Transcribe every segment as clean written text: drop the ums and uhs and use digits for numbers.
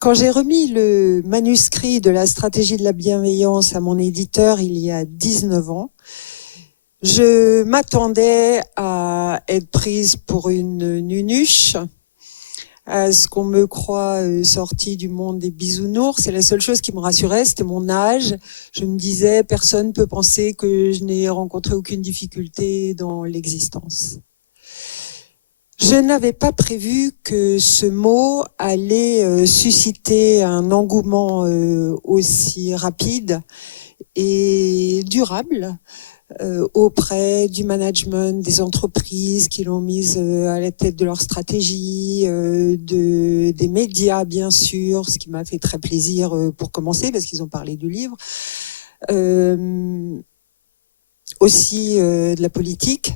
Quand j'ai remis le manuscrit de la stratégie de la bienveillance à mon éditeur il y a 19 ans, je m'attendais à être prise pour une nunuche, à ce qu'on me croit sortie du monde des bisounours. C'est la seule chose qui me rassurait, c'était mon âge. Je me disais, personne ne peut penser que je n'ai rencontré aucune difficulté dans l'existence. Je n'avais pas prévu que ce mot allait susciter un engouement aussi rapide et durable auprès du management, des entreprises qui l'ont mise à la tête de leur stratégie, des médias bien sûr, ce qui m'a fait très plaisir pour commencer parce qu'ils ont parlé du livre, aussi de la politique,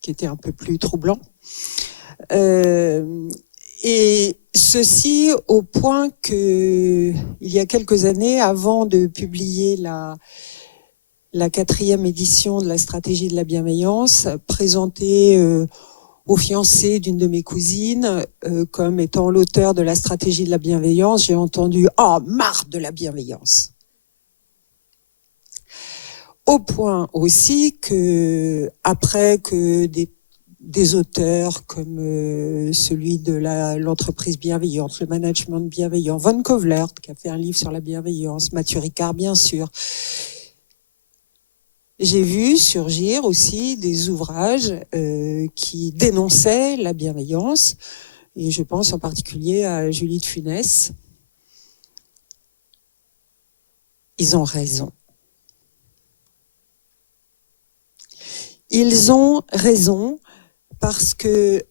qui était un peu plus troublant. Et ceci au point que, il y a quelques années, avant de publier la 4e édition de la stratégie de la bienveillance, présentée au fiancé d'une de mes cousines comme étant l'auteur de la stratégie de la bienveillance, j'ai entendu « Oh, marre de la bienveillance !» Au point aussi que, après que des auteurs comme celui de l'entreprise bienveillante, le management bienveillant, Von Kovlert, qui a fait un livre sur la bienveillance, Mathieu Ricard, bien sûr, j'ai vu surgir aussi des ouvrages qui dénonçaient la bienveillance, et je pense en particulier à Julie de Funès. Ils ont raison. Ils ont raison parce que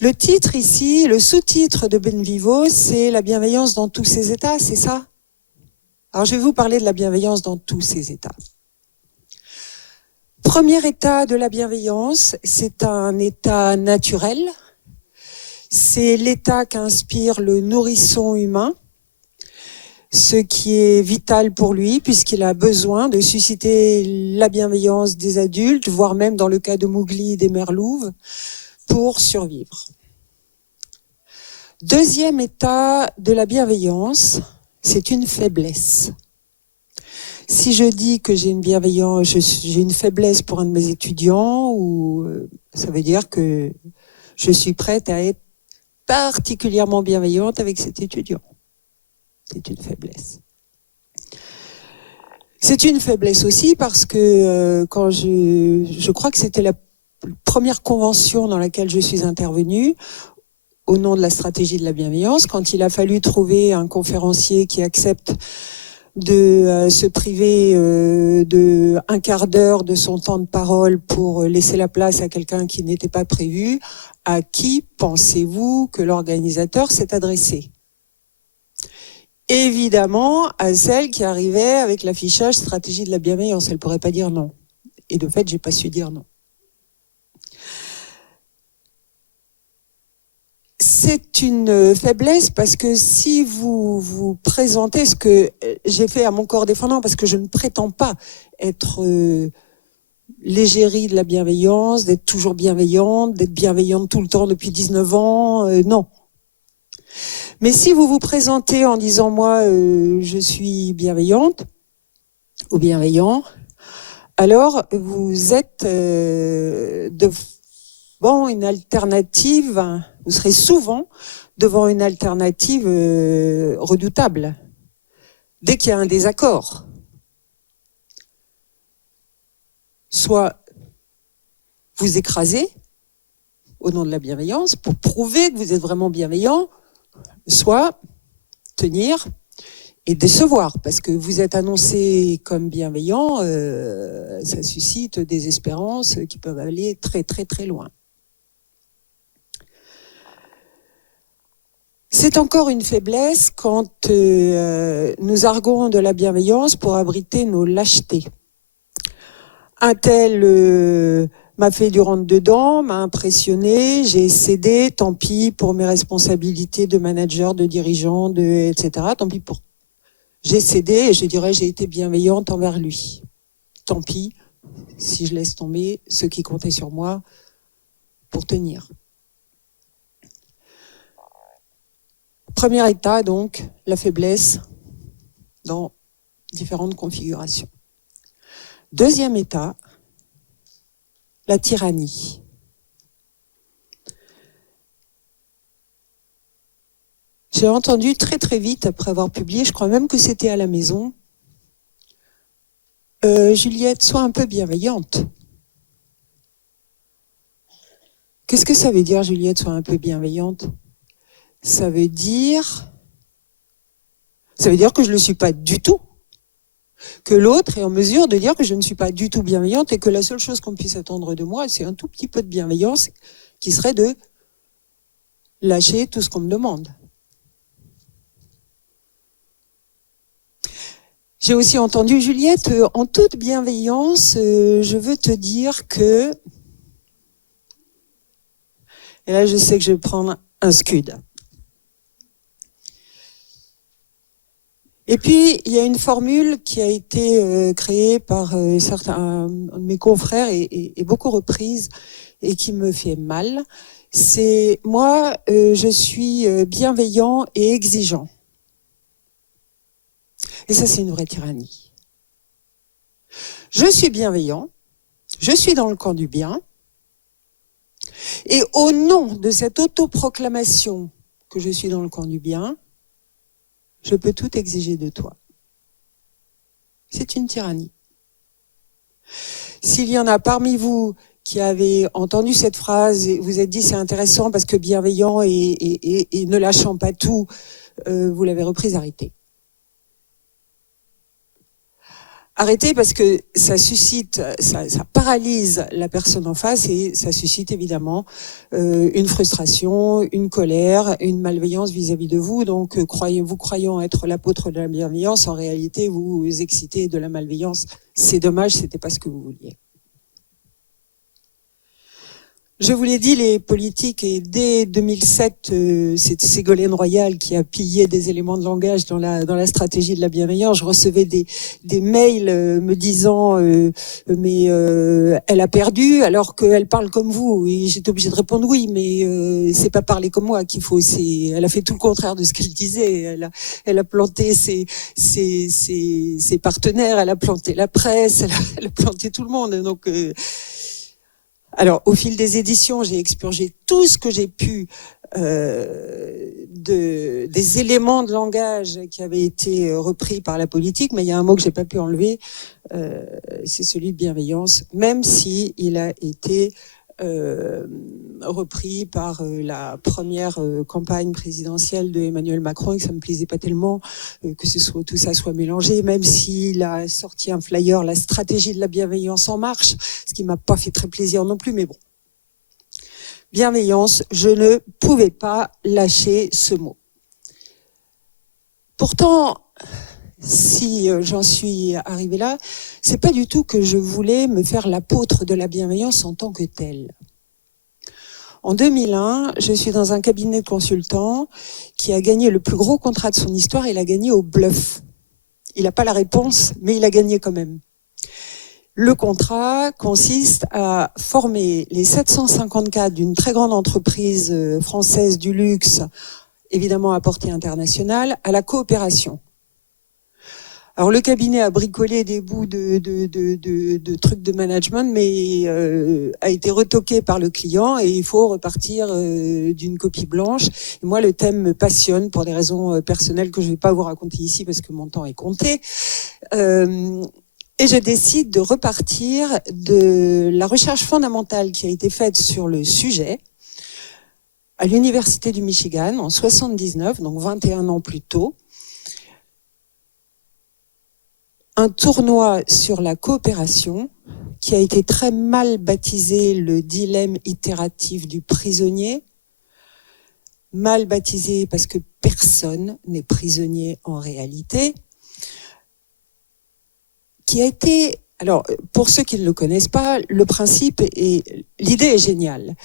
le titre ici, le sous-titre de Benvivo, c'est la bienveillance dans tous ses états, c'est ça? Alors je vais vous parler de la bienveillance dans tous ses états. Premier état de la bienveillance, c'est un état naturel. C'est l'état qu'inspire le nourrisson humain, ce qui est vital pour lui, puisqu'il a besoin de susciter la bienveillance des adultes, voire même dans le cas de Mowgli des Merlouves, pour survivre. Deuxième état de la bienveillance, c'est une faiblesse. Si je dis que j'ai une faiblesse pour un de mes étudiants, ça veut dire que je suis prête à être particulièrement bienveillante avec cet étudiant. C'est une faiblesse. C'est une faiblesse aussi parce que quand je crois que c'était la première convention dans laquelle je suis intervenue, au nom de la stratégie de la bienveillance, quand il a fallu trouver un conférencier qui accepte de se priver de un quart d'heure de son temps de parole pour laisser la place à quelqu'un qui n'était pas prévu, à qui pensez-vous que l'organisateur s'est adressé ? Évidemment, à celle qui arrivait avec l'affichage stratégie de la bienveillance. Elle ne pourrait pas dire non. Et de fait, j'ai pas su dire non. C'est une faiblesse parce que si vous vous présentez ce que j'ai fait à mon corps défendant, parce que je ne prétends pas être l'égérie de la bienveillance, d'être toujours bienveillante, d'être bienveillante tout le temps depuis 19 ans, non. Mais si vous vous présentez en disant « moi, je suis bienveillante » ou bienveillant, alors vous êtes devant une alternative, vous serez souvent devant une alternative redoutable. Dès qu'il y a un désaccord, soit vous écrasez au nom de la bienveillance pour prouver que vous êtes vraiment bienveillant, soit tenir et décevoir, parce que vous êtes annoncé comme bienveillant, ça suscite des espérances qui peuvent aller très très très loin. C'est encore une faiblesse quand nous arguons de la bienveillance pour abriter nos lâchetés. Un tel m'a fait du rentre-dedans, m'a impressionné, j'ai cédé, tant pis pour mes responsabilités de manager, de dirigeant, etc. Tant pis pour... J'ai cédé et je dirais j'ai été bienveillante envers lui. Tant pis si je laisse tomber ceux qui comptaient sur moi pour tenir. Premier état, donc, la faiblesse dans différentes configurations. Deuxième état, la tyrannie. J'ai entendu très très vite, après avoir publié, je crois même que c'était à la maison, Juliette, sois un peu bienveillante. Qu'est-ce que ça veut dire, Juliette, sois un peu bienveillante? Ça veut dire que je ne le suis pas du tout. Que l'autre est en mesure de dire que je ne suis pas du tout bienveillante et que la seule chose qu'on puisse attendre de moi, c'est un tout petit peu de bienveillance qui serait de lâcher tout ce qu'on me demande. J'ai aussi entendu, Juliette, en toute bienveillance, je veux te dire que... Et là, je sais que je vais prendre un scud. Et puis, il y a une formule qui a été créée par certains de mes confrères et beaucoup reprise et qui me fait mal. C'est moi, je suis bienveillant et exigeant. Et ça, c'est une vraie tyrannie. Je suis bienveillant, je suis dans le camp du bien, et au nom de cette autoproclamation que je suis dans le camp du bien, je peux tout exiger de toi. C'est une tyrannie. S'il y en a parmi vous qui avez entendu cette phrase et vous êtes dit c'est intéressant parce que bienveillant et ne lâchant pas tout, vous l'avez reprise, arrêtez. Arrêtez parce que ça suscite, ça paralyse la personne en face et ça suscite évidemment une frustration, une colère, une malveillance vis-à-vis de vous. Donc vous croyant être l'apôtre de la bienveillance, en réalité vous vous excitez de la malveillance. C'est dommage, c'était pas ce que vous vouliez. Je vous l'ai dit, les politiques, et dès 2007, c'est Ségolène Royal qui a pillé des éléments de langage dans la stratégie de la bienveillance. Je recevais des mails me disant mais elle a perdu alors qu'elle parle comme vous. Et j'étais obligée de répondre oui, mais c'est pas parler comme moi qu'il faut. Elle a fait tout le contraire de ce qu'elle disait. Elle a planté ses partenaires, elle a planté la presse, elle a planté tout le monde. Donc alors, au fil des éditions, j'ai expurgé tout ce que j'ai pu des éléments de langage qui avaient été repris par la politique, mais il y a un mot que j'ai pas pu enlever, c'est celui de bienveillance, même si il a été repris par la première campagne présidentielle de Emmanuel Macron et que ça me plaisait pas tellement que tout ça soit mélangé, même s'il a sorti un flyer, la stratégie de la bienveillance en marche, ce qui m'a pas fait très plaisir non plus, mais bon. Bienveillance, je ne pouvais pas lâcher ce mot. Pourtant, si j'en suis arrivée là, c'est pas du tout que je voulais me faire l'apôtre de la bienveillance en tant que telle. En 2001, je suis dans un cabinet de consultants qui a gagné le plus gros contrat de son histoire. Il a gagné au bluff. Il n'a pas la réponse, mais il a gagné quand même. Le contrat consiste à former les 754 d'une très grande entreprise française du luxe, évidemment à portée internationale, à la coopération. Alors le cabinet a bricolé des bouts de trucs de management, mais a été retoqué par le client et il faut repartir d'une copie blanche. Et moi, le thème me passionne pour des raisons personnelles que je ne vais pas vous raconter ici parce que mon temps est compté. Et je décide de repartir de la recherche fondamentale qui a été faite sur le sujet à l'Université du Michigan en 79, donc 21 ans plus tôt. Un tournoi sur la coopération qui a été très mal baptisé le dilemme itératif du prisonnier. Mal baptisé parce que personne n'est prisonnier en réalité. Qui a été, alors pour ceux qui ne le connaissent pas, le principe et l'idée est géniale.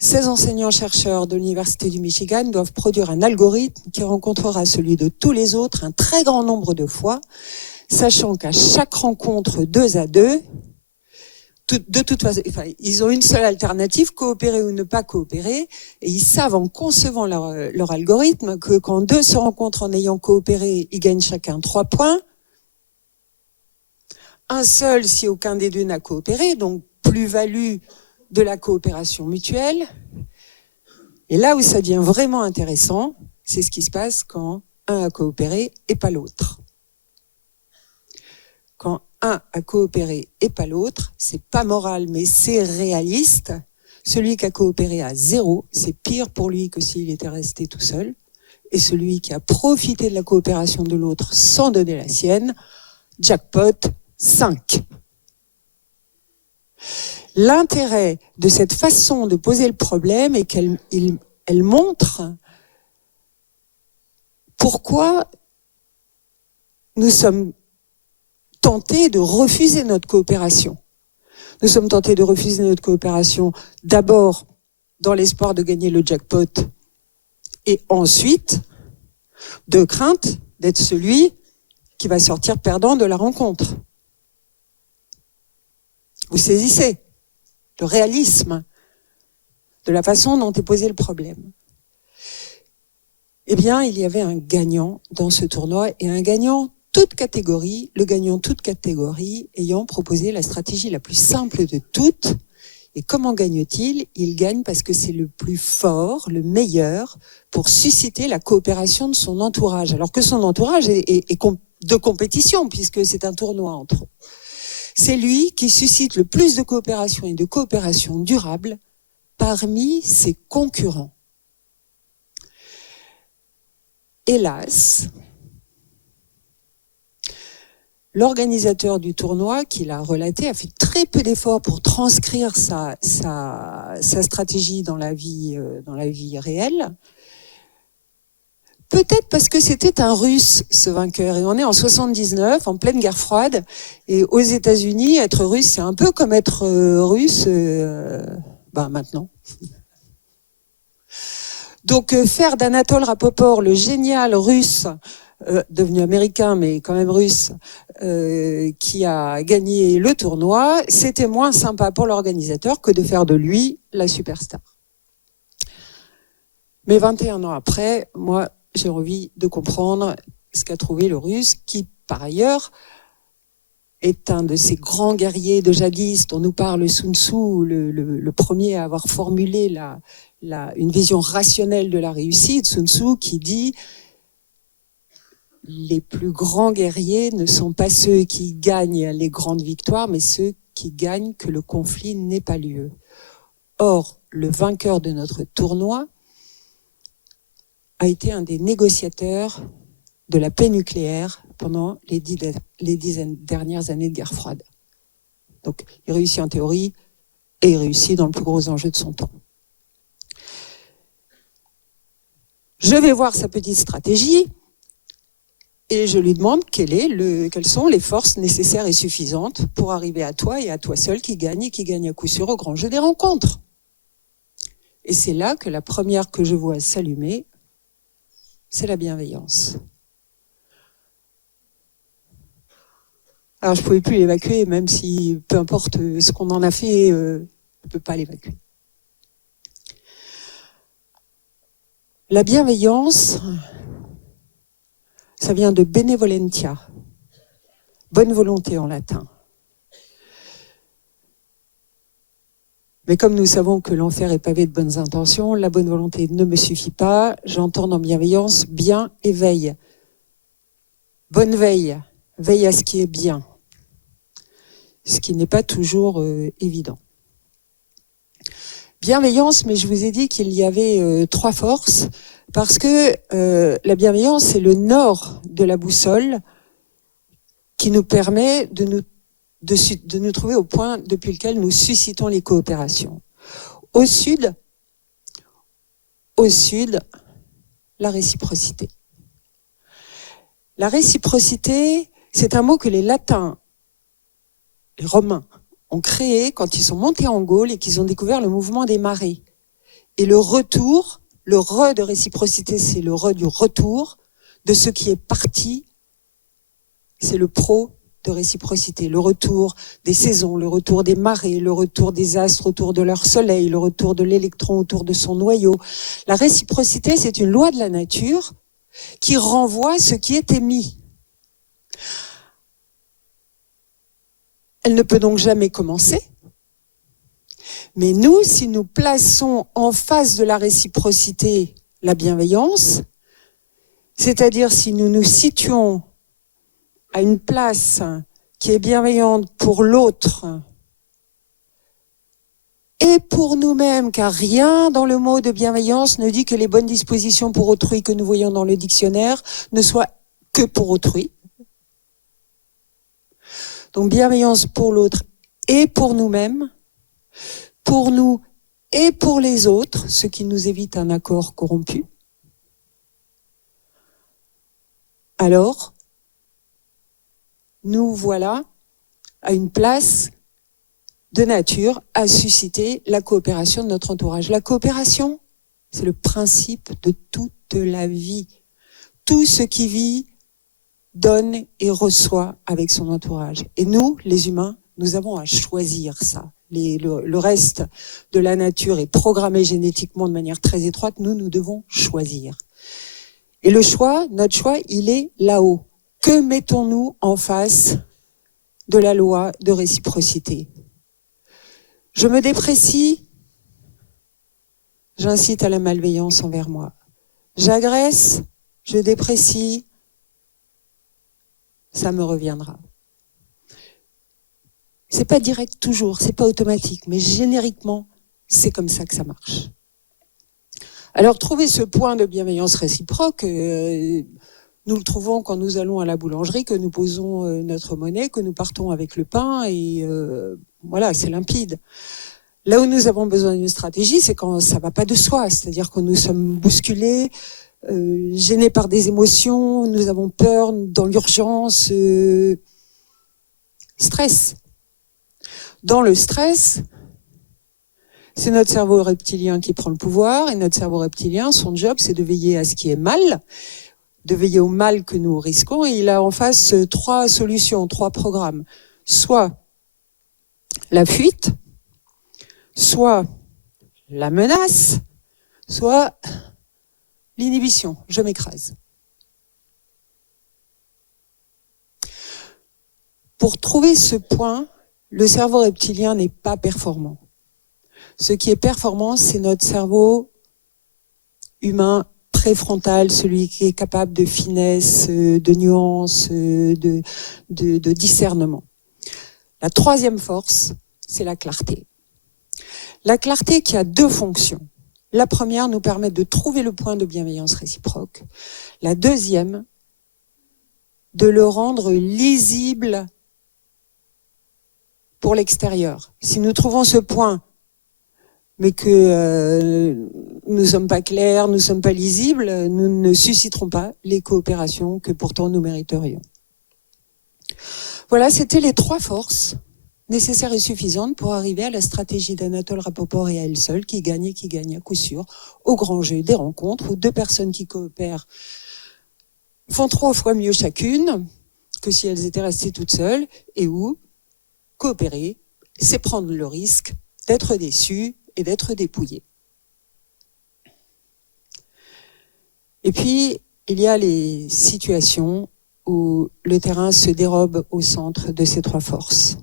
16 enseignants-chercheurs de l'Université du Michigan doivent produire un algorithme qui rencontrera celui de tous les autres un très grand nombre de fois, sachant qu'à chaque rencontre 2 à 2, de toute façon, enfin, ils ont une seule alternative, coopérer ou ne pas coopérer, et ils savent en concevant leur algorithme que quand deux se rencontrent en ayant coopéré, ils gagnent chacun 3 points. Un seul si aucun des deux n'a coopéré, donc plus-value de la coopération mutuelle. Et là où ça devient vraiment intéressant, c'est ce qui se passe quand un a coopéré et pas l'autre. Quand un a coopéré et pas l'autre, c'est pas moral, mais c'est réaliste. Celui qui a coopéré à 0, c'est pire pour lui que s'il était resté tout seul. Et celui qui a profité de la coopération de l'autre sans donner la sienne, jackpot, 5. L'intérêt de cette façon de poser le problème est qu'elle montre pourquoi nous sommes tentés de refuser notre coopération. Nous sommes tentés de refuser notre coopération d'abord dans l'espoir de gagner le jackpot et ensuite de crainte d'être celui qui va sortir perdant de la rencontre. Vous saisissez le réalisme de la façon dont est posé le problème. Eh bien, il y avait un gagnant dans ce tournoi et un gagnant toute catégorie, le gagnant toute catégorie ayant proposé la stratégie la plus simple de toutes. Et comment gagne-t-il ? Il gagne parce que c'est le plus fort, le meilleur, pour susciter la coopération de son entourage. Alors que son entourage est de compétition, puisque c'est un tournoi entre eux. C'est lui qui suscite le plus de coopération et de coopération durable parmi ses concurrents. Hélas, l'organisateur du tournoi, qui l'a relaté, a fait très peu d'efforts pour transcrire sa stratégie dans la vie réelle. Peut-être parce que c'était un Russe, ce vainqueur. Et on est en 79, en pleine guerre froide. Et aux États-Unis, être russe, c'est un peu comme être russe maintenant. Donc, faire d'Anatole Rapoport le génial russe, devenu américain, mais quand même russe, qui a gagné le tournoi, c'était moins sympa pour l'organisateur que de faire de lui la superstar. Mais 21 ans après, moi, j'ai envie de comprendre ce qu'a trouvé le Russe, qui, par ailleurs, est un de ces grands guerriers de jadis dont nous parle Sun Tzu, le premier à avoir formulé une vision rationnelle de la réussite. Sun Tzu qui dit « Les plus grands guerriers ne sont pas ceux qui gagnent les grandes victoires, mais ceux qui gagnent que le conflit n'ait pas lieu. » Or, le vainqueur de notre tournoi a été un des négociateurs de la paix nucléaire pendant les 10 dernières années de guerre froide. Donc, il réussit en théorie et il réussit dans le plus gros enjeu de son temps. Je vais voir sa petite stratégie et je lui demande quelles sont les forces nécessaires et suffisantes pour arriver à toi et à toi seul qui gagne à coup sûr au grand jeu des rencontres. Et c'est là que la première que je vois s'allumer, c'est la bienveillance. Alors je ne pouvais plus l'évacuer, même si peu importe ce qu'on en a fait, je ne peux pas l'évacuer. La bienveillance, ça vient de benevolentia, bonne volonté en latin. Mais comme nous savons que l'enfer est pavé de bonnes intentions, la bonne volonté ne me suffit pas. J'entends dans bienveillance bien et veille. Bonne veille, veille à ce qui est bien, ce qui n'est pas toujours évident. Bienveillance, mais je vous ai dit qu'il y avait 3 forces, parce que la bienveillance, c'est le nord de la boussole qui nous permet de nous trouver au point depuis lequel nous suscitons les coopérations. Au sud, la réciprocité. La réciprocité, c'est un mot que les latins, les romains, ont créé quand ils sont montés en Gaule et qu'ils ont découvert le mouvement des marées. Et le retour, le re de réciprocité, c'est le re du retour de ce qui est parti, c'est le pro de réciprocité, le retour des saisons, le retour des marées, le retour des astres autour de leur soleil, le retour de l'électron autour de son noyau. La réciprocité, c'est une loi de la nature qui renvoie ce qui est émis. Elle ne peut donc jamais commencer. Mais nous, si nous plaçons en face de la réciprocité la bienveillance, c'est-à-dire si nous nous situons à une place qui est bienveillante pour l'autre et pour nous-mêmes, car rien dans le mot de bienveillance ne dit que les bonnes dispositions pour autrui que nous voyons dans le dictionnaire ne soient que pour autrui. Donc bienveillance pour l'autre et pour nous-mêmes, pour nous et pour les autres, ce qui nous évite un accord corrompu. Alors, nous voilà à une place de nature à susciter la coopération de notre entourage. La coopération, c'est le principe de toute la vie. Tout ce qui vit donne et reçoit avec son entourage. Et nous, les humains, nous avons à choisir ça. Le reste de la nature est programmé génétiquement de manière très étroite. Nous devons choisir. Et le choix, notre choix, il est là-haut. Que mettons-nous en face de la loi de réciprocité? Je me déprécie, j'incite à la malveillance envers moi. J'agresse, je déprécie, ça me reviendra. C'est pas direct toujours, c'est pas automatique, mais génériquement, c'est comme ça que ça marche. Alors, trouver ce point de bienveillance réciproque, nous le trouvons quand nous allons à la boulangerie, que nous posons notre monnaie, que nous partons avec le pain, et voilà, c'est limpide. Là où nous avons besoin d'une stratégie, c'est quand ça va pas de soi, c'est-à-dire que nous sommes bousculés, gênés par des émotions, nous avons peur, dans l'urgence, stress. Dans le stress, c'est notre cerveau reptilien qui prend le pouvoir, et notre cerveau reptilien, son job, c'est de veiller à ce qui est mal, de veiller au mal que nous risquons, et il a en face 3 solutions, 3 programmes. Soit la fuite, soit la menace, soit l'inhibition, je m'écrase. Pour trouver ce point, le cerveau reptilien n'est pas performant. Ce qui est performant, c'est notre cerveau humain préfrontal, celui qui est capable de finesse, de nuance, de discernement. La 3e force, c'est la clarté. La clarté qui a 2 fonctions. La première nous permet de trouver le point de bienveillance réciproque. La 2e, de le rendre lisible pour l'extérieur. Si nous trouvons ce point, mais que nous ne sommes pas clairs, nous ne sommes pas lisibles, nous ne susciterons pas les coopérations que pourtant nous mériterions. Voilà, c'était les 3 forces nécessaires et suffisantes pour arriver à la stratégie d'Anatole Rapoport et à elle seule, qui gagne à coup sûr au grand jeu des rencontres où 2 personnes qui coopèrent font 3 fois mieux chacune que si elles étaient restées toutes seules, et où coopérer, c'est prendre le risque d'être déçu et d'être dépouillé. Et puis, il y a les situations où le terrain se dérobe au centre de ces 3 forces.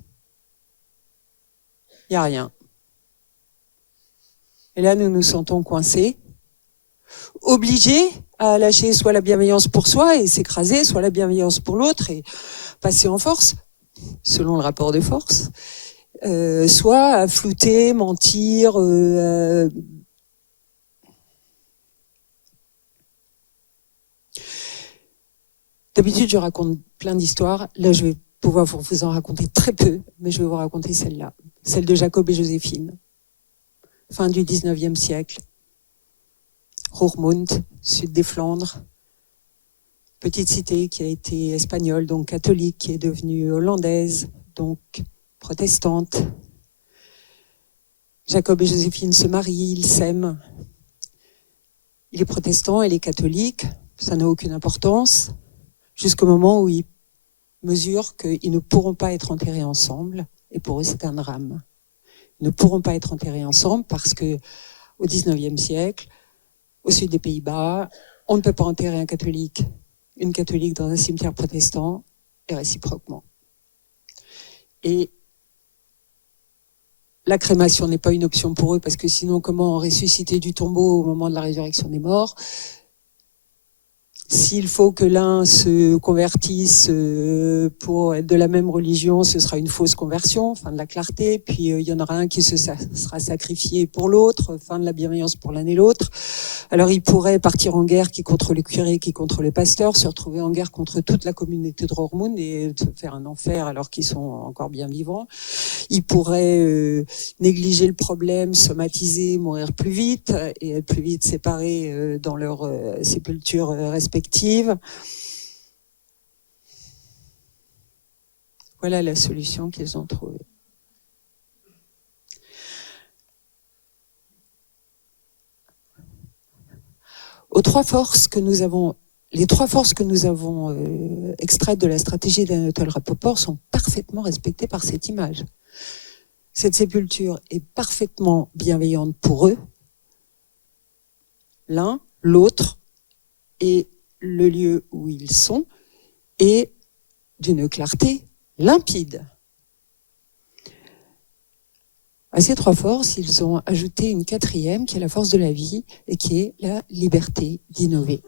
Il n'y a rien. Et là, nous nous sentons coincés, obligés à lâcher soit la bienveillance pour soi et s'écraser, soit la bienveillance pour l'autre et passer en force, selon le rapport de force, soit à flouter, mentir. D'habitude, je raconte plein d'histoires. Là, je vais pouvoir vous en raconter très peu, mais je vais vous raconter celle-là, celle de Jacob et Joséphine, fin du 19e siècle. Roermond, sud des Flandres, petite cité qui a été espagnole, donc catholique, qui est devenue hollandaise, donc protestante. Jacob et Joséphine se marient, ils s'aiment. Il est protestant, elle est catholique, ça n'a aucune importance, jusqu'au moment où il mesurent qu'ils ne pourront pas être enterrés ensemble, et pour eux c'est un drame. Ils ne pourront pas être enterrés ensemble parce que au XIXe siècle, au sud des Pays-Bas, on ne peut pas enterrer une catholique dans un cimetière protestant, et réciproquement. Et la crémation n'est pas une option pour eux, parce que sinon, comment ressusciter du tombeau au moment de la résurrection des morts ? S'il faut que l'un se convertisse pour être de la même religion, ce sera une fausse conversion, fin de la clarté. Puis il y en aura un qui sera sacrifié pour l'autre, fin de la bienveillance pour l'un et l'autre. Alors il pourrait partir en guerre qui contre le curé, qui contre le pasteur, se retrouver en guerre contre toute la communauté de Roermond et faire un enfer alors qu'ils sont encore bien vivants. Il pourrait négliger le problème, somatiser, mourir plus vite et être plus vite séparés dans leur sépulture respective. Voilà la solution qu'ils ont trouvée. Les trois forces que nous avons extraites de la stratégie d'Anatole Rapoport sont parfaitement respectées par cette image. Cette sépulture est parfaitement bienveillante pour eux, l'un, l'autre, et le lieu où ils sont est d'une clarté limpide. À ces trois forces, ils ont ajouté une quatrième qui est la force de la vie et qui est la liberté d'innover.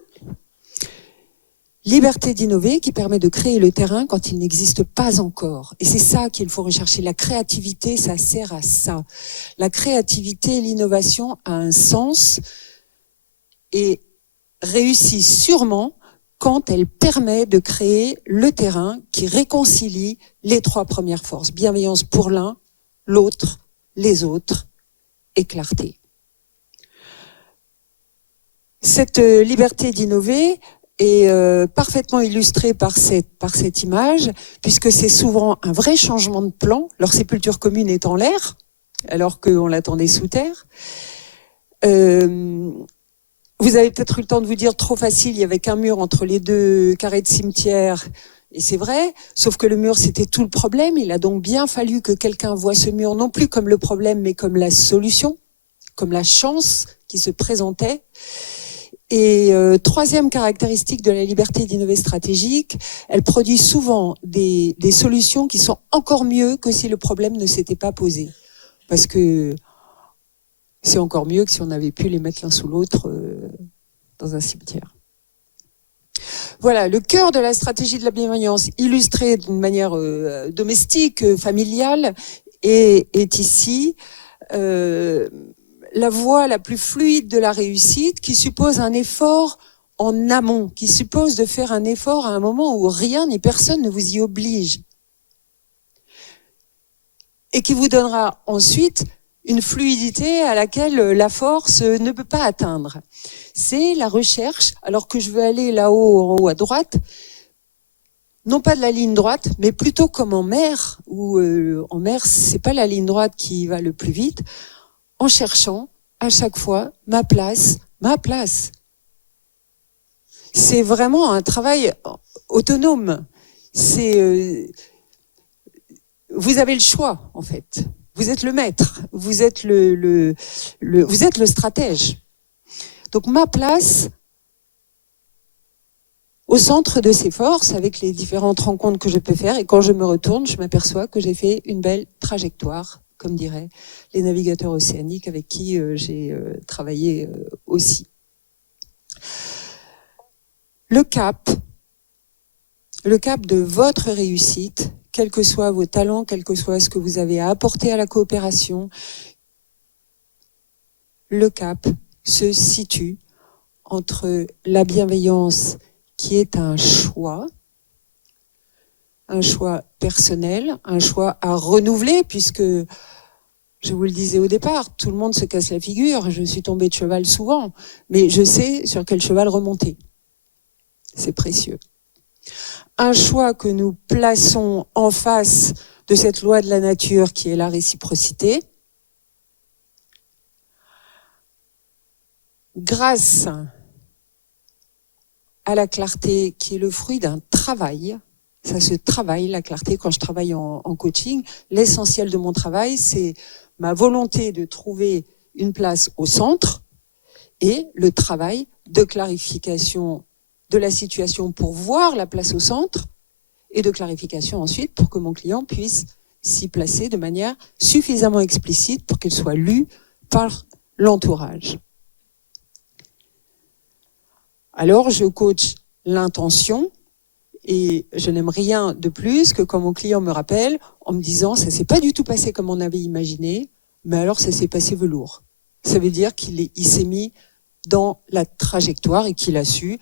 Liberté d'innover qui permet de créer le terrain quand il n'existe pas encore. Et c'est ça qu'il faut rechercher. La créativité, ça sert à ça. La créativité, l'innovation a un sens et réussit sûrement quand elle permet de créer le terrain qui réconcilie les trois premières forces. Bienveillance pour l'un, l'autre, les autres et clarté. Cette liberté d'innover est parfaitement illustrée par cette image, puisque c'est souvent un vrai changement de plan. Leur sépulture commune est en l'air, alors qu'on l'attendait sous terre. Vous avez peut-être eu le temps de vous dire trop facile, il y avait qu'un mur entre les deux carrés de cimetière, et c'est vrai, sauf que le mur c'était tout le problème, il a donc bien fallu que quelqu'un voie ce mur non plus comme le problème, mais comme la solution, comme la chance qui se présentait. Et troisième caractéristique de la liberté d'innover stratégique, elle produit souvent des solutions qui sont encore mieux que si le problème ne s'était pas posé. Parce que c'est encore mieux que si on avait pu les mettre l'un sous l'autre dans un cimetière. Voilà, le cœur de la stratégie de la bienveillance, illustré d'une manière domestique, familiale, est ici la voie la plus fluide de la réussite qui suppose un effort en amont, qui suppose de faire un effort à un moment où rien ni personne ne vous y oblige. Et qui vous donnera ensuite une fluidité à laquelle la force ne peut pas atteindre. C'est la recherche, alors que je veux aller là-haut, en haut à droite, non pas de la ligne droite, mais plutôt comme en mer, où en mer, c'est pas la ligne droite qui va le plus vite, en cherchant à chaque fois ma place. C'est vraiment un travail autonome. Vous avez le choix, en fait. Vous êtes le maître, vous êtes vous êtes le stratège. Donc ma place au centre de ces forces, avec les différentes rencontres que je peux faire, et quand je me retourne, je m'aperçois que j'ai fait une belle trajectoire, comme diraient les navigateurs océaniques avec qui j'ai travaillé aussi. Le cap de votre réussite, quels que soient vos talents, quel que soit ce que vous avez à apporter à la coopération, le cap se situe entre la bienveillance qui est un choix personnel, un choix à renouveler, puisque, je vous le disais au départ, tout le monde se casse la figure, je suis tombée de cheval souvent, mais je sais sur quel cheval remonter. C'est précieux. Un choix que nous plaçons en face de cette loi de la nature qui est la réciprocité, grâce à la clarté qui est le fruit d'un travail Ça se travaille, la clarté. Quand je travaille en coaching, l'essentiel de mon travail, c'est ma volonté de trouver une place au centre et le travail de clarification de la situation pour voir la place au centre et de clarification ensuite pour que mon client puisse s'y placer de manière suffisamment explicite pour qu'elle soit lue par l'entourage. Alors, je coach l'intention et je n'aime rien de plus que quand mon client me rappelle en me disant « ça s'est pas du tout passé comme on avait imaginé, mais alors ça s'est passé velours ». Ça veut dire qu'il s'est mis dans la trajectoire et qu'il a su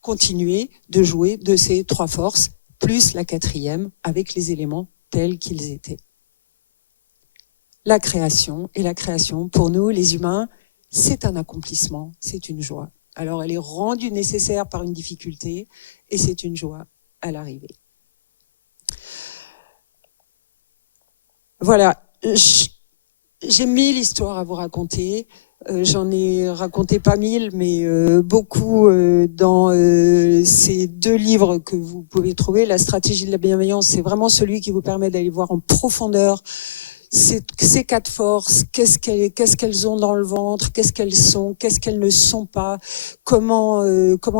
continuer de jouer de ses 3 forces, plus la 4e, avec les éléments tels qu'ils étaient. La création, et la création, pour nous, les humains, c'est un accomplissement, c'est une joie. Alors, elle est rendue nécessaire par une difficulté, et c'est une joie à l'arrivée. Voilà, j'ai 1000 histoires à vous raconter. J'en ai raconté pas 1000, mais beaucoup dans ces 2 livres que vous pouvez trouver. La stratégie de la bienveillance, c'est vraiment celui qui vous permet d'aller voir en profondeur ces 4 forces, qu'est-ce qu'elles ont dans le ventre, qu'est-ce qu'elles sont, qu'est-ce qu'elles ne sont pas, comment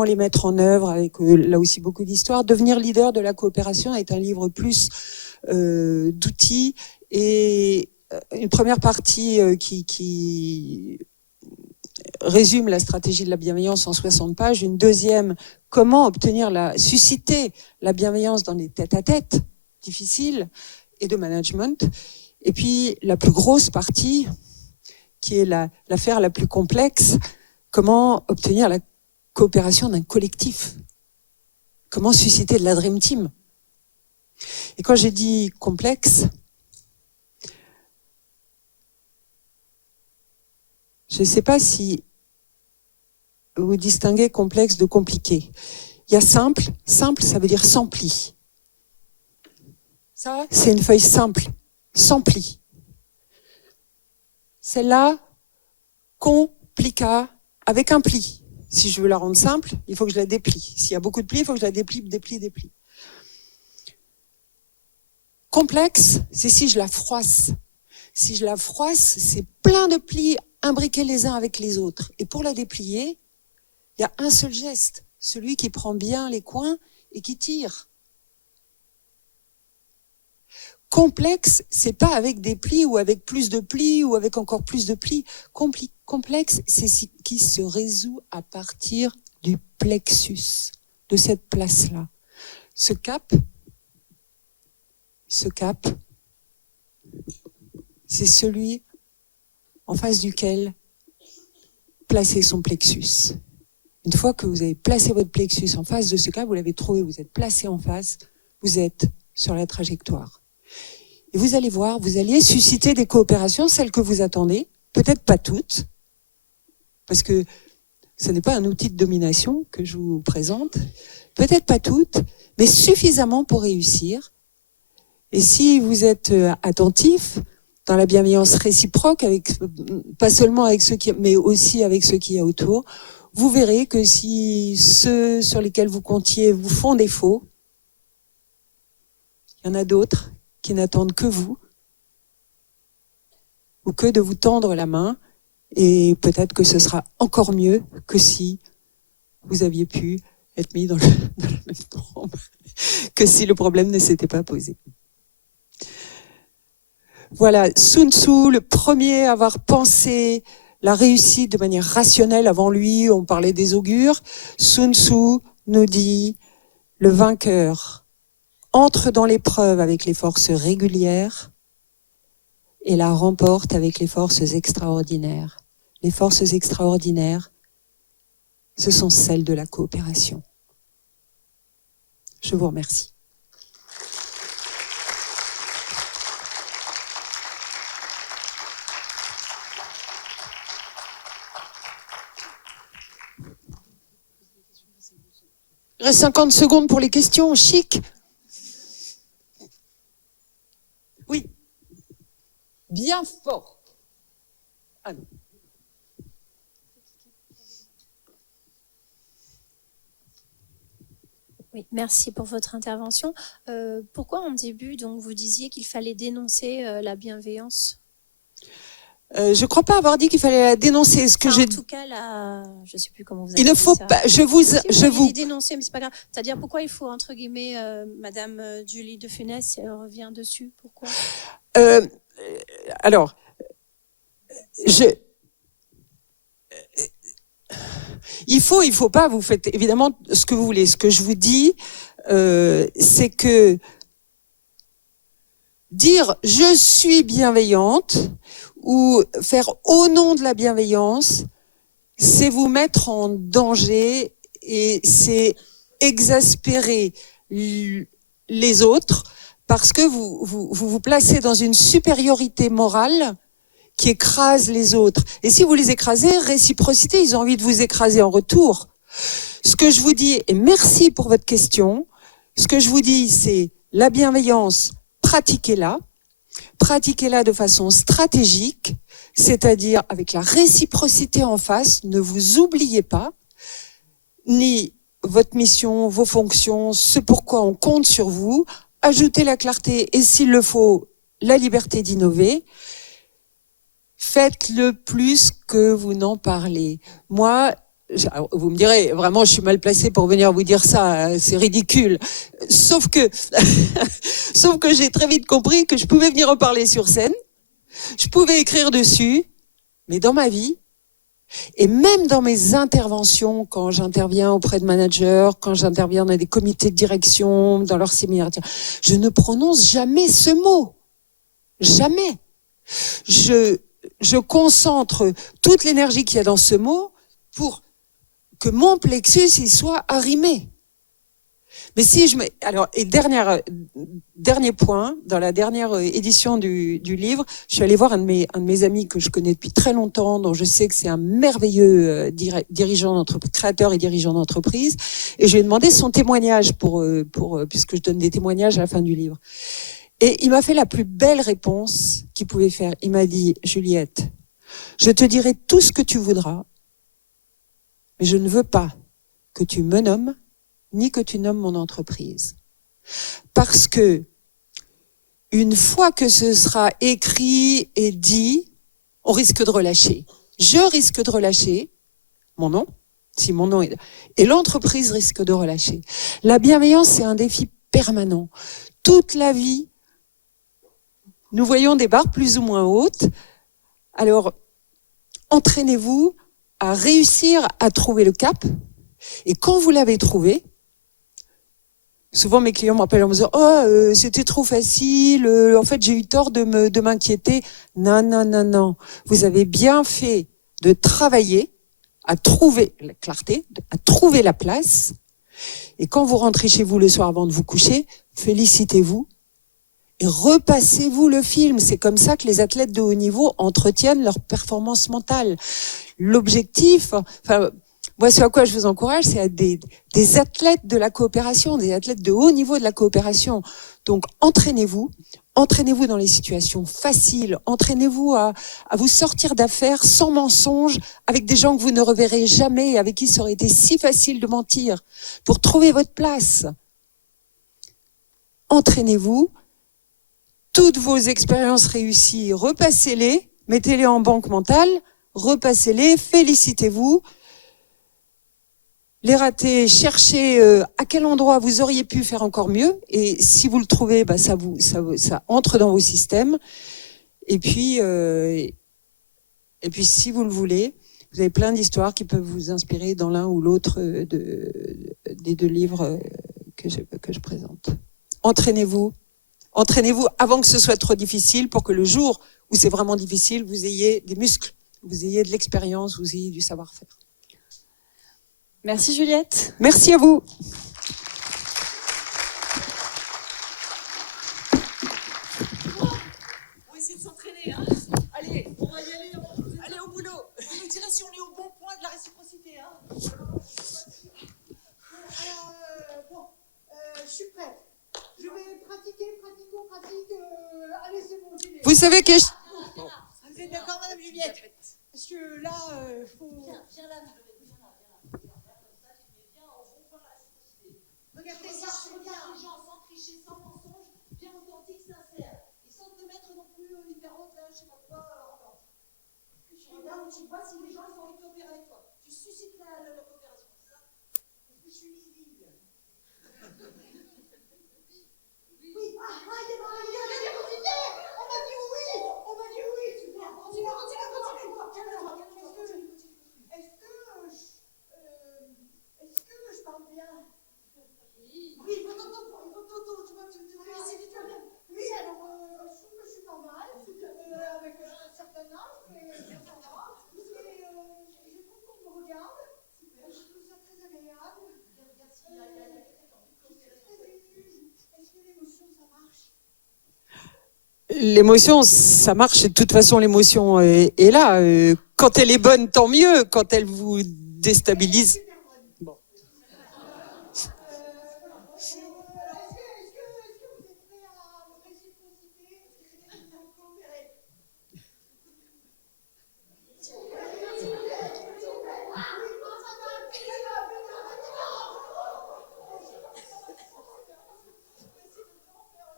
les mettre en œuvre, avec là aussi beaucoup d'histoires. Devenir leader de la coopération est un livre plus d'outils et une première partie qui résume la stratégie de la bienveillance en 60 pages, une deuxième, comment susciter la bienveillance dans les tête-à-tête difficiles et de management. Et puis la plus grosse partie, qui est l'affaire la plus complexe, comment obtenir la coopération d'un collectif, comment susciter de la Dream Team. Et quand j'ai dit complexe, je ne sais pas si vous distinguez complexe de compliqué. Il y a simple, ça veut dire sans pli. Ça, c'est une feuille simple, sans pli. Celle-là, complica, avec un pli. Si je veux la rendre simple, il faut que je la déplie. S'il y a beaucoup de plis, il faut que je la déplie. Complexe, c'est si je la froisse. Si je la froisse, c'est plein de plis imbriqués les uns avec les autres. Et pour la déplier, il y a un seul geste, celui qui prend bien les coins et qui tire. Complexe, c'est pas avec des plis ou avec plus de plis ou avec encore plus de plis. Complexe, c'est ce qui se résout à partir du plexus, de cette place-là. Ce cap, c'est celui en face duquel placer son plexus. Une fois que vous avez placé votre plexus en face de ce cap, vous l'avez trouvé, vous êtes placé en face, vous êtes sur la trajectoire. Et vous allez voir, vous alliez susciter des coopérations, celles que vous attendez, peut-être pas toutes, parce que ce n'est pas un outil de domination que je vous présente, peut-être pas toutes, mais suffisamment pour réussir. Et si vous êtes attentif dans la bienveillance réciproque, pas seulement avec ceux mais aussi avec ceux qu'il y a autour, vous verrez que si ceux sur lesquels vous comptiez vous font défaut, il y en a d'autres qui n'attendent que vous, ou que de vous tendre la main, et peut-être que ce sera encore mieux que si vous aviez pu être mis dans la même trombe, que si le problème ne s'était pas posé. Voilà, Sun Tzu, le premier à avoir pensé la réussite de manière rationnelle. Avant lui, on parlait des augures. Sun Tzu nous dit, le vainqueur entre dans l'épreuve avec les forces régulières et la remporte avec les forces extraordinaires. Les forces extraordinaires, ce sont celles de la coopération. Je vous remercie. Il reste 50 secondes pour les questions, chic. Oui. Bien fort. Ah non. Oui, merci pour votre intervention. Pourquoi en début, donc, vous disiez qu'il fallait dénoncer la bienveillance ? Je ne crois pas avoir dit qu'il fallait la dénoncer. Ce que en tout cas, je ne sais plus comment vous avez dit ça. Il ne faut pas. Je vous dénoncer, mais c'est pas grave. C'est-à-dire pourquoi il faut entre guillemets, Madame Julie de Funès revient dessus. Pourquoi Alors, il faut pas. Vous faites évidemment ce que vous voulez. Ce que je vous dis, c'est que dire je suis bienveillante ou faire au nom de la bienveillance, c'est vous mettre en danger et c'est exaspérer les autres parce que vous placez dans une supériorité morale qui écrase les autres. Et si vous les écrasez, réciprocité, ils ont envie de vous écraser en retour. Ce que je vous dis, et merci pour votre question, ce que je vous dis, c'est la bienveillance, pratiquez-la de façon stratégique, c'est-à-dire avec la réciprocité en face. Ne vous oubliez pas, ni votre mission, vos fonctions, ce pourquoi on compte sur vous. Ajoutez la clarté et s'il le faut, la liberté d'innover. Faites-le plus que vous n'en parlez. Moi, vous me direz, vraiment, je suis mal placée pour venir vous dire ça, c'est ridicule. Sauf que j'ai très vite compris que je pouvais venir en parler sur scène, je pouvais écrire dessus, mais dans ma vie, et même dans mes interventions, quand j'interviens auprès de managers, quand j'interviens dans des comités de direction, dans leurs séminaires, je ne prononce jamais ce mot. Jamais. Je concentre toute l'énergie qu'il y a dans ce mot pour que mon plexus il soit arrimé. Mais si je mets... Alors, et dernier point, dans la dernière édition du livre, je suis allée voir un de mes amis que je connais depuis très longtemps, dont je sais que c'est un merveilleux créateur et dirigeant d'entreprise, et je lui ai demandé son témoignage puisque je donne des témoignages à la fin du livre. Et il m'a fait la plus belle réponse qu'il pouvait faire. Il m'a dit, Juliette, je te dirai tout ce que tu voudras, mais je ne veux pas que tu me nommes, ni que tu nommes mon entreprise. Parce que, une fois que ce sera écrit et dit, on risque de relâcher. Je risque de relâcher mon nom, si mon nom est... Et l'entreprise risque de relâcher. La bienveillance, c'est un défi permanent. Toute la vie, nous voyons des barres plus ou moins hautes. Alors, entraînez-vous à réussir à trouver le cap. Et quand vous l'avez trouvé, souvent mes clients m'appellent en me disant « Oh, c'était trop facile, en fait j'ai eu tort de m'inquiéter. » Non, non, non, non. Vous avez bien fait de travailler à trouver la clarté, à trouver la place. Et quand vous rentrez chez vous le soir avant de vous coucher, félicitez-vous. Et repassez-vous le film. C'est comme ça que les athlètes de haut niveau entretiennent leur performance mentale. L'objectif, moi, ce à quoi je vous encourage, c'est à des athlètes de la coopération, des athlètes de haut niveau de la coopération. Donc, entraînez-vous dans les situations faciles, entraînez-vous à vous sortir d'affaires sans mensonge, avec des gens que vous ne reverrez jamais, et avec qui ça aurait été si facile de mentir, pour trouver votre place. Entraînez-vous. Toutes vos expériences réussies, repassez-les, mettez-les en banque mentale, repassez-les, félicitez-vous. Les ratés, cherchez à quel endroit vous auriez pu faire encore mieux. Et si vous le trouvez, ça entre dans vos systèmes. Et puis, si vous le voulez, vous avez plein d'histoires qui peuvent vous inspirer dans l'un ou l'autre des deux livres que je présente. Entraînez-vous avant que ce soit trop difficile pour que le jour où c'est vraiment difficile, vous ayez des muscles, vous ayez de l'expérience, vous ayez du savoir-faire. Merci Juliette. Merci à vous. On va essayer de s'entraîner. Hein. Allez, on va y aller. Allez au boulot. Vous nous direz si on est au bon point de la réciprocité. Hein. Alors, je suis prête. Je vais pratiquer. Allez, c'est bon, j'y vais. Vous savez que Vous êtes d'accord, Madame Juliette? Parce que là, faut... Viens là, viens là. Comme ça, tu mets bien en bon point de la réciprocité. liberté, ça, regarde les gens sans tricher, sans mensonge, bien authentique, sincère. Et sans te mettre non plus hyper haute, là, je sais pas quoi, arrogante. Tu regardes, tu vois si les gens ils ont envie de coopérer avec toi. Tu suscites la coopération, c'est ça? Est-ce que je suis lisible? Oui, il est dans la ligne, il est positif. On m'a dit oui, on m'a dit oui. Super, continue. Est-ce que je parle bien? Oui, il faut Toto, tu vois, tu félicite toi-même. Oui, alors, je trouve que je suis pas mal, avec un certain âge, mais ça va. Et je trouve qu'on me regarde. Je trouve ça très agréable. Merci. Est-ce que l'émotion, ça marche? L'émotion, ça marche. De toute façon, l'émotion est là. Quand elle est bonne, tant mieux. Quand elle vous déstabilise. Bon.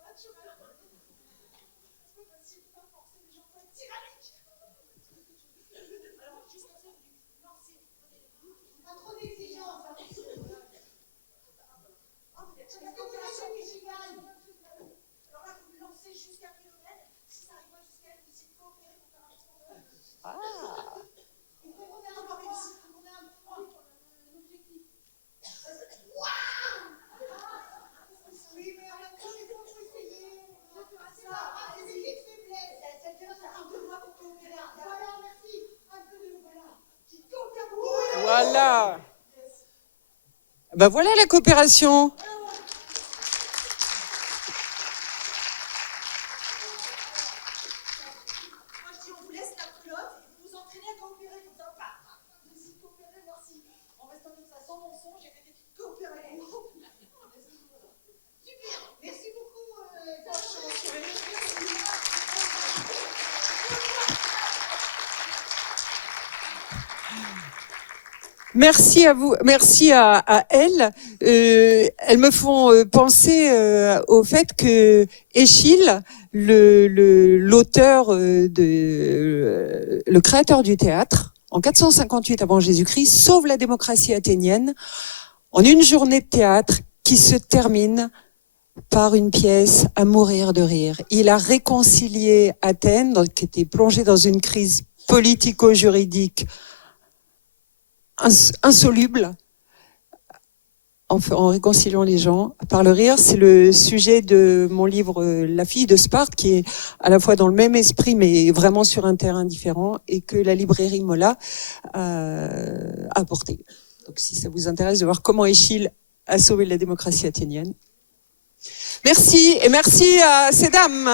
Est-ce que vous êtes prêts à me réciprociter? Est-ce que vous êtes coopérer? Pas trop d'exigence. La coopération qui gagne. Alors là, vous lancez jusqu'à Philomène. Si ça arrive pas jusqu'à elle, vous essayez de coopérer pour faire un tour. Il faut qu'on ait un point. L'objectif. Oui, mais en même temps, il faut essayer. C'est des petites faiblesses. C'est un peu moi pour coopérer. Voilà, merci. Un peu de voilà. Qui coopère beaucoup. Voilà. Ben voilà la coopération. Moi, je dis, on vous laisse la culotte et vous vous entraînez à coopérer comme ça. Vous coopérez, merci. En restant comme ça, sans mensonge, j'ai fait des petites coopérations. Super. Merci beaucoup. Merci à vous, merci à elles. Elles me font penser au fait que Échille, l'auteur le créateur du théâtre, en 458 avant Jésus-Christ, sauve la démocratie athénienne en une journée de théâtre qui se termine par une pièce à mourir de rire. Il a réconcilié Athènes, qui était plongée dans une crise politico-juridique insoluble, en réconciliant les gens par le rire. C'est le sujet de mon livre La fille de Sparte, qui est à la fois dans le même esprit mais vraiment sur un terrain différent, et que la librairie Mola a apporté. Donc si ça vous intéresse de voir comment Échille a sauvé la démocratie athénienne. Merci, et merci à ces dames.